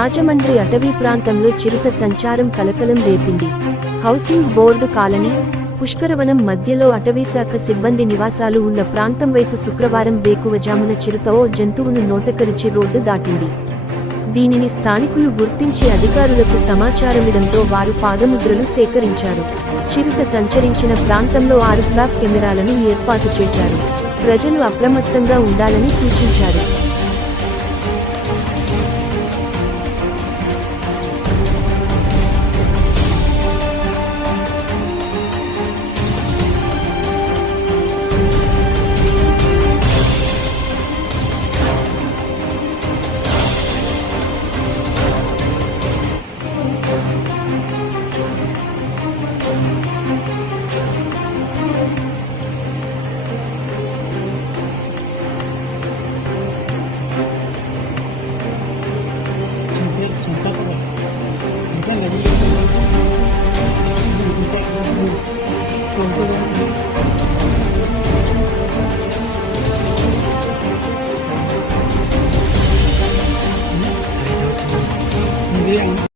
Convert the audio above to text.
రాజమండ్రి అటవీ ప్రాంతంలో చిరుత సంచారం కలకలం రేపింది. హౌసింగ్ బోర్డు కాలనీ, పుష్కరవనం మధ్యలో అటవీశాఖ సిబ్బంది నివాసాలు ఉన్న ప్రాంతం వైపు శుక్రవారం వేకువజామున చిరుత ఓ జంతువును నోటకరిచి రోడ్డు దాటింది. దీనిని స్థానికులు గుర్తించి అధికారులకు సమాచారమివ్వడంతో వారు పాదముద్రలు సేకరించారు. చిరుత సంచరించిన ప్రాంతంలో 6 ట్రాప్ కెమెరాలను ఏర్పాటు చేశారు. ప్రజలు అప్రమత్తంగా ఉండాలని సూచించారు. Hindi